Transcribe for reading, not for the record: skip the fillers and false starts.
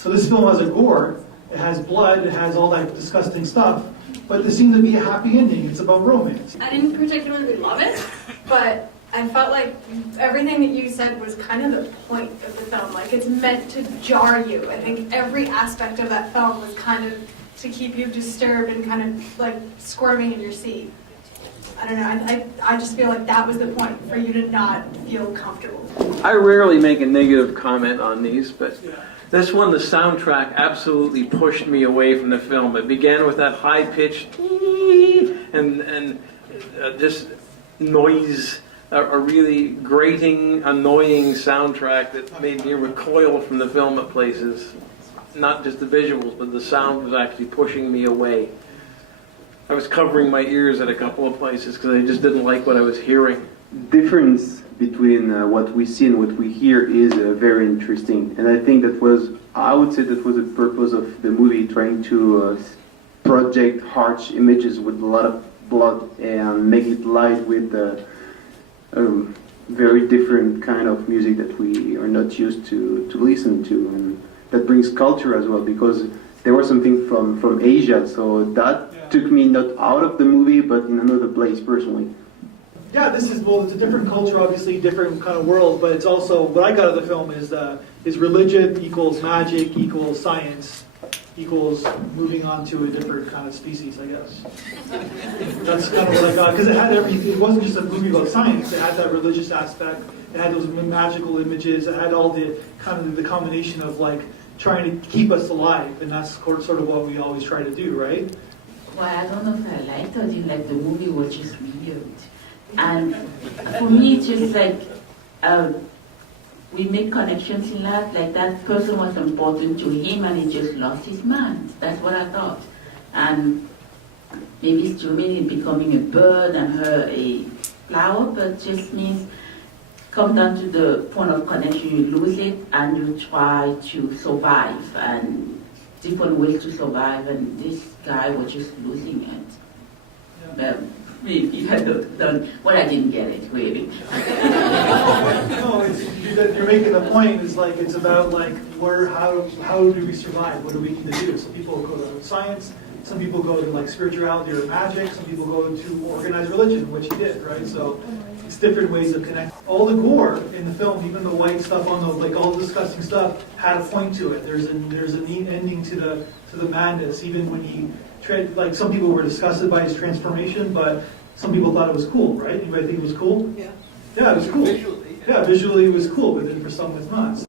So this film has a gore, it has blood, it has all that disgusting stuff, but there seemed to be a happy ending. It's about romance. I didn't particularly love it, but I felt like everything that you said was kind of the point of the film. Like, it's meant to jar you. I think every aspect of that film was kind of to keep you disturbed and kind of like squirming in your seat. I don't know, I just feel like that was the point, for you to not feel comfortable. I rarely make a negative comment on these, but this one, the soundtrack absolutely pushed me away from the film. It began with that high-pitched and just noise, a really grating, annoying soundtrack that made me recoil from the film at places. Not just the visuals, but the sound was actually pushing me away. I was covering my ears at a couple of places because I just didn't like what I was hearing. Difference between what we see and what we hear is very interesting, and I think I would say that was the purpose of the movie, trying to project harsh images with a lot of blood and make it light with very different kind of music that we are not used to listen to, and that brings culture as well, because there was something from Asia, so that took me not out of the movie but in another place personally. Yeah, this is, well, it's a different culture, obviously, different kind of world, but it's also, what I got out of the film is religion equals magic equals science equals moving on to a different kind of species, I guess. That's kind of what I got, because it had everything. It wasn't just a movie about science. It had that religious aspect. It had those magical images. It had all the kind of the combination of like trying to keep us alive, and that's sort of what we always try to do, right? Well, I don't know if I liked or didn't like. The movie was just weird. And for me, it's just like, we make connections in life, like that person was important to him and he just lost his mind. That's what I thought. And maybe it's Germany becoming a bird and her a flower, but just means come down to the point of connection, you lose it and you try to survive, and different ways to survive, and this guy was just losing it. Yeah. But he had done, well, I didn't get it, really. No, you're making the point, is like, it's about like, how do we survive? What do we need to do? Some people go to science, some people go to like spirituality or magic, some people go to organized religion, which he did, right? So it's different ways of connecting. All the gore in the film, even the white stuff on the, like all the disgusting stuff, had a point to it. There's a neat ending to the madness, even when he like, some people were disgusted by his transformation, but some people thought it was cool, right? Anybody think it was cool? Yeah. Yeah, it was cool. Visually. Yeah, visually it was cool, but then for some it's not.